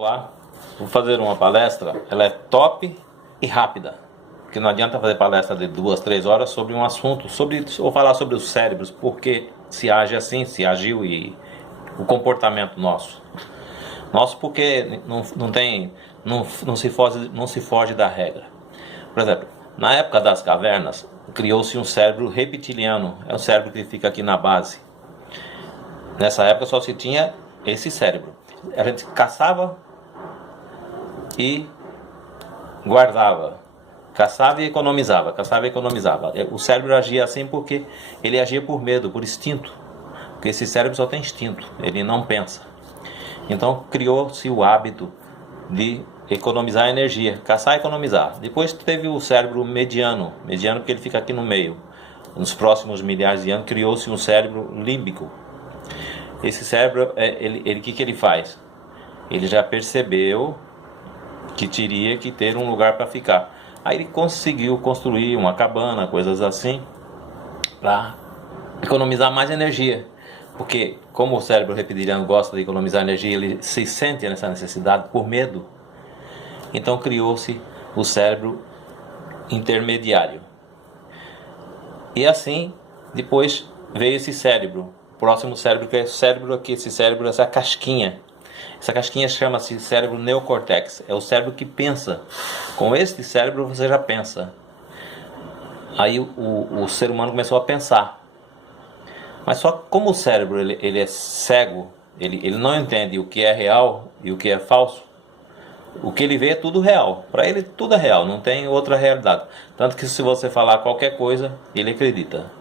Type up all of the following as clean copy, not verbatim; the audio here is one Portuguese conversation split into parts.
Olá, vou fazer uma palestra, ela é top e rápida, porque não adianta fazer palestra de 2, 3 horas sobre um assunto, ou falar sobre os cérebros, porque se age assim, se agiu e o comportamento nosso. Nosso porque não se foge da regra. Por exemplo, na época das cavernas, criou-se um cérebro reptiliano, é um cérebro que fica aqui na base. Nessa época só se tinha esse cérebro. A gente caçava e guardava, caçava e economizava, caçava e economizava. O cérebro agia assim porque ele agia por medo, por instinto, porque esse cérebro só tem instinto, ele não pensa. Então criou-se o hábito de economizar energia, caçar e economizar. Depois teve o cérebro mediano porque ele fica aqui no meio. Nos próximos milhares de anos criou-se um cérebro límbico. Esse cérebro, que ele faz? Ele já percebeu que teria que ter um lugar para ficar. Aí ele conseguiu construir uma cabana, coisas assim, para economizar mais energia. Porque como o cérebro reptiliano gosta de economizar energia, ele se sente nessa necessidade por medo. Então criou-se o cérebro intermediário. E assim, depois veio esse cérebro. O próximo cérebro, que é o cérebro aqui, essa casquinha. Essa casquinha chama-se cérebro neocórtex. É o cérebro que pensa. Com este cérebro você já pensa. Aí o ser humano começou a pensar. Mas só como o cérebro ele é cego, ele não entende o que é real e o que é falso. O que ele vê é tudo real. Para ele tudo é real, não tem outra realidade. Tanto que se você falar qualquer coisa, ele acredita.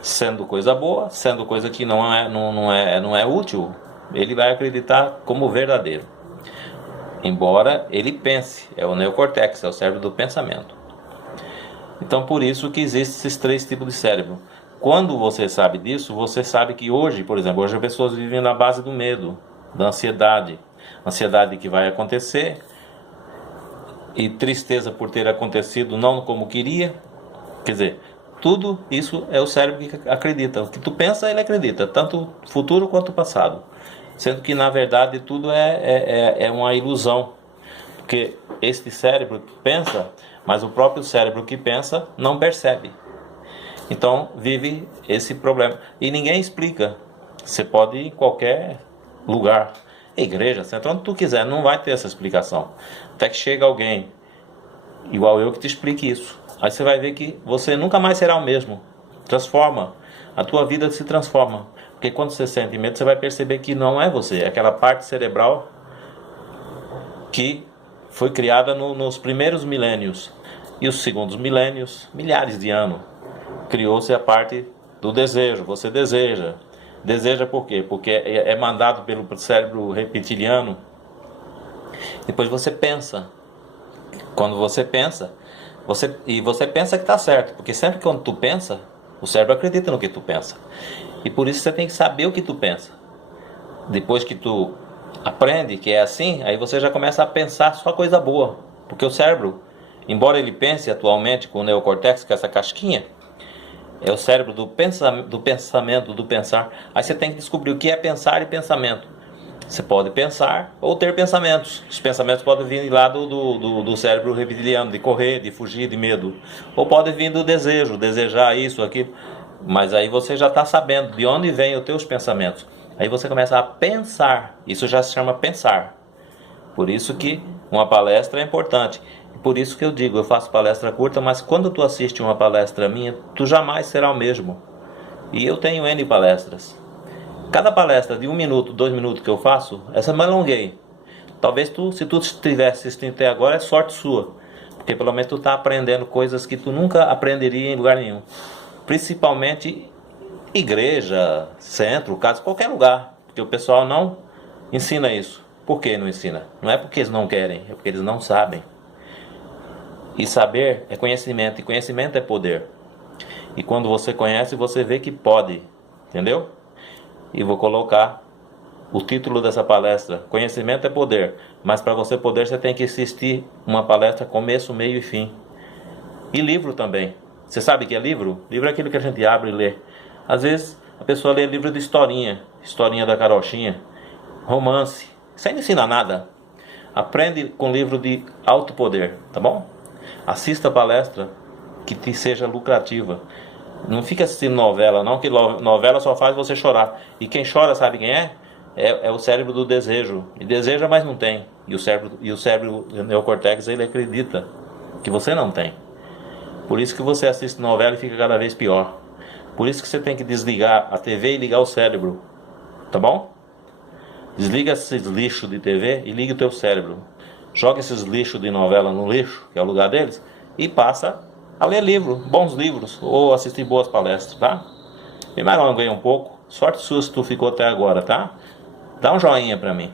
Sendo coisa boa, sendo coisa que não é útil, ele vai acreditar como verdadeiro. Embora ele pense, é o neocórtex, é o cérebro do pensamento. Então por isso que existem esses 3 tipos de cérebro. Quando você sabe disso, você sabe que hoje, por exemplo, as pessoas vivem na base do medo, da ansiedade. Ansiedade que vai acontecer e tristeza por ter acontecido não como queria. Quer dizer, tudo isso é o cérebro que acredita. O que tu pensa, ele acredita, tanto o futuro quanto o passado. Sendo que, na verdade, tudo é uma ilusão. Porque este cérebro pensa, mas o próprio cérebro que pensa não percebe. Então, vive esse problema. E ninguém explica. Você pode ir em qualquer lugar. Igreja, centro, onde tu quiser, não vai ter essa explicação. Até que chega alguém, igual eu, que te explique isso. Aí você vai ver que você nunca mais será o mesmo. Transforma. A tua vida se transforma. Porque quando você sente medo, você vai perceber que não é você. É aquela parte cerebral que foi criada nos primeiros milênios. E os segundos milênios, milhares de anos, criou-se a parte do desejo. Você deseja. Deseja por quê? Porque é mandado pelo cérebro reptiliano. Depois você pensa. Quando você pensa, você pensa que está certo. Porque sempre quando tu pensa, o cérebro acredita no que tu pensa. E por isso você tem que saber o que tu pensa. Depois que tu aprende que é assim, aí você já começa a pensar só coisa boa. Porque o cérebro, embora ele pense atualmente com o neocórtex, que é essa casquinha, é o cérebro do pensamento, do pensar. Aí você tem que descobrir o que é pensar e pensamento. Você pode pensar ou ter pensamentos. Os pensamentos podem vir lá do cérebro reptiliano, de correr, de fugir, de medo. Ou pode vir do desejo, desejar isso, aquilo. Mas aí você já está sabendo de onde vêm os teus pensamentos. Aí você começa a pensar. Isso já se chama pensar. Por isso que uma palestra é importante. Por isso que eu digo, eu faço palestra curta, mas quando tu assiste uma palestra minha, tu jamais será o mesmo. E eu tenho N palestras. Cada palestra de 1 minuto, 2 minutos que eu faço, essa eu me alonguei. Talvez se tu estivesse assistindo até agora, é sorte sua. Porque pelo menos tu está aprendendo coisas que tu nunca aprenderia em lugar nenhum. Principalmente igreja, centro, casa, qualquer lugar. Porque o pessoal não ensina isso. Por que não ensina? Não é porque eles não querem, é porque eles não sabem. E saber é conhecimento, e conhecimento é poder. E quando você conhece, você vê que pode, entendeu? E vou colocar o título dessa palestra: Conhecimento é poder. Mas para você poder, você tem que assistir uma palestra começo, meio e fim. E livro também. Você sabe o que é livro? Livro é aquilo que a gente abre e lê. Às vezes a pessoa lê livro de historinha da carochinha, romance. Isso aí não ensina nada. Aprende com livro de alto poder, tá bom? Assista a palestra que te seja lucrativa. Não fica assistindo novela não, que novela só faz você chorar. E quem chora sabe quem é? É o cérebro do desejo. E deseja, mas não tem. E o cérebro neocórtex, ele acredita que você não tem. Por isso que você assiste novela e fica cada vez pior. Por isso que você tem que desligar a TV e ligar o cérebro. Tá bom? Desliga esses lixos de TV e liga o teu cérebro. Joga esses lixos de novela no lixo, que é o lugar deles, e passa a ler livros, bons livros, ou assistir boas palestras, tá? E mais alonguei um pouco. Sorte sua se tu ficou até agora, tá? Dá um joinha pra mim.